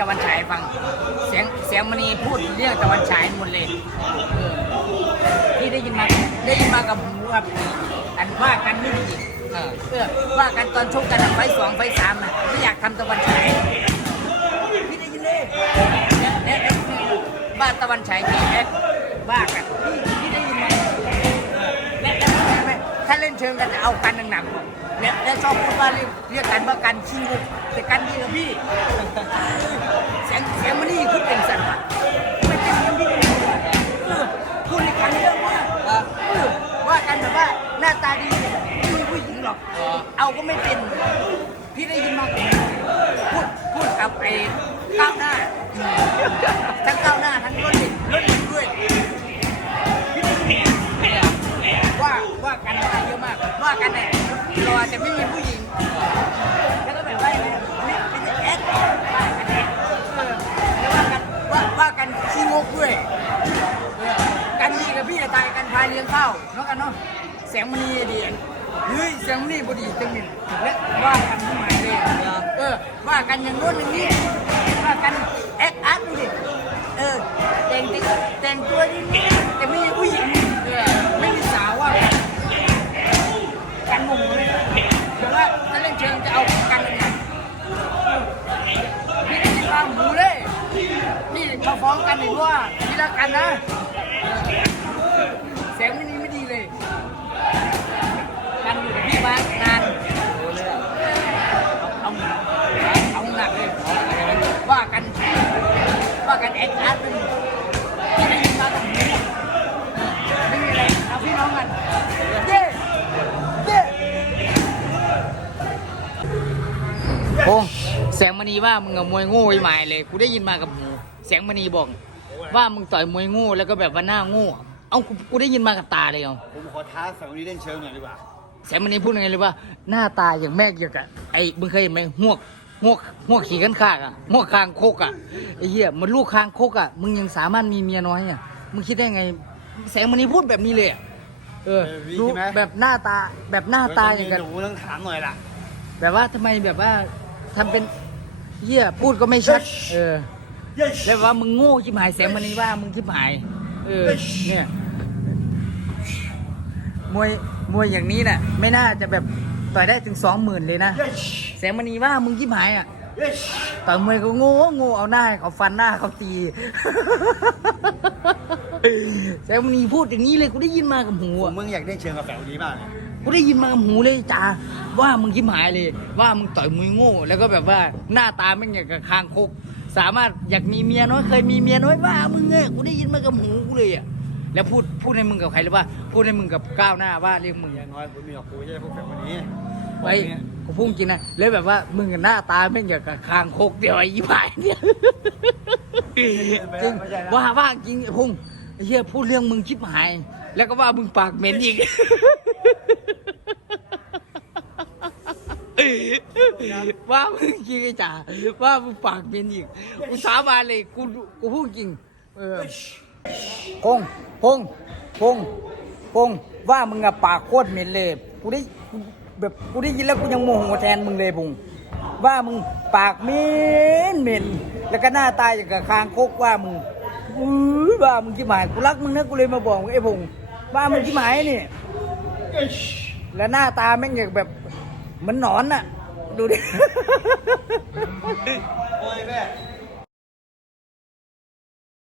ตะวันฉายฟัง เสียงเสียงมณีพูดเรื่องตะวันฉายหมดเลยพี่ได้ยินมาได้ยินมากับหูครับอันว่ากันไม่ดีเออเออว่ากันตอนชกกันไฟสองไฟสามนะไม่อยากทำตะวันฉายพี่ได้ยินเลยเนี่ยเนี่ยเนี่ยบ้านตะวันฉายพี่แอ๊ว่ากันพี่พี่ได้ยินไหมและและและและ ถ้าเล่นเชิงกันจะเอากันหนักๆเนี่ยและชอบพูดว่าเรียกเรียกกันว่ากันขี้งกแต่กันดีกับพี่เสียงเสียงมันนี่คือเป็นสันอะไม่เป็นคนที่เออพูดในครั้งเรื่องว่าเออว่ากันแบบว่าหน้าตาดีไม่มีผู้หญิงหรอก เอาก็ไม่เป็นพี่ได้ยินมาพูดพูดกับไอ้ก้าวหน้าทั้ง เลี้ยงข้าวเนาะกันเนาะแสงมณีดีเฮ้ยแสงมณีบดีจังมินและว่ากันที่หมายเลยเออ ว่ากันอย่างโน้นอย่างนี้ว่ากันแอดอาร์ตดูดิเออแต่งตัวแต่งตัวดีนี่แต่ไม่มีผู้หญิงเออไม่มีสาวว่ากันกันหมูเลยแต่ว่าถ้าเล่นเชิงจะเอากันเนี่ยพี่ได้ยินมาหมูเลยพี่มาฟ้องกันหรือว่าพี่รักกันนะ แสงมณีว่ามึงกับมวยโง่ไอ้หมายเลยกูได้ยินมากับหูแสงมณีบอก ว่ามึงต่อยมวยโง่แล้วก็แบบว่าหน้าโง่เอ้ากูกูได้ยินมากับตาเลยเอาผมขอท้าแสงวันนี้เล่นเชิงหน่อยดีกว่าแสงมณีพูดยังไงเลยว่าหน้าตาอย่างแม่เกี่ยวกับไอ้มึงเคยเห็นไหมหวกหวกหวกขี่กันขากอะหวกคางคกอะไอ้เหี้ยมันลูกคางคกอะมึงยังสามารถมีเมียน้อยอะมึงคิดได้ไง แสงมณีพูดแบบนี้เลยอะเออเออวิรู้ใช่ไหม แบบหน้าตาแบบหน้าตาอย่างกันหนูต้องถามหน่อยล่ะ แบบว่าทำไมแบบว่าทำเป็น เหี้ยพูดก็ไม่ชัด เออแล้วว่ามึงโง่ชิบหายแสงมณีว่ามึงชิบหาย เออ เนี่ย มวยมวยอย่างนี้น่ะ ไม่น่าจะแบบต่อยได้ถึงสองหมื่นเลยนะ แสงมณีว่ามึงชิบหายอะต่อยมวยก็โง่โง่เอาหน้าเขาฟันหน้าเขาตี แสงมณีพูดอย่างนี้เลยกูได้ยินมากับหูผมอะมึงอยากเล่นเชิงกับแสงวันนี้มากเลยกูได้ยินมากับหูเลยจ้าว่ามึงคิดหายเลย ว่ามึงต่อยมวยโง่ แล้วก็แบบว่าหน้าตาไม่งอย่างกับคางคก สามารถอยากมีเมียน้อยเคยมีเมียน้อยว่ามึงเอ้ยกูได้ยินมากับหูกูเลยอะแล้วพูดพูดให้มึงกับใครหรือว่า พูดให้มึงกับก้าวหน้าว่าเรียกมึง อย่างน้อยผมมีหรอกกูไม่ใช่พวกแสงวันนี้ไปกูพูดจริงนะแล้วแบบว่ามึงกับหน้าตาไม่งอย่างกับคางคกเดียวไอ้ยี่ห้ายเนี่ยจริงว่าว่าจริงไอ้พงษ์ ไอ้เหี้ยพูดเรื่องมึงคิดหาย แล้วก็ว่ามึงปากเหม็นอีก ว่ามึงจริงไอ้จ๋าว่ามึงปากเป็นอีกกูสาบานเลยกูกูพูดจริง เออพงพงพงพงว่ามึงอะปากโคตรเหม็นเลยกูได้กูแบบกูได้ยินแล้วกูยังโมโหแทนมึงเลยพงว่ามึงปากเหม็นเหม็นแล้วก็หน้าตาอย่างกับคางคกว่ามึงอื้อ ว่ามึงที่หมายกูรักมึงนะกูเลยมาบอกไอ้พงว่ามึงที่หมายนี่แล้วหน้าตาแม่งอย่างแบบเหมือนหนอนน่ะ ดูดิ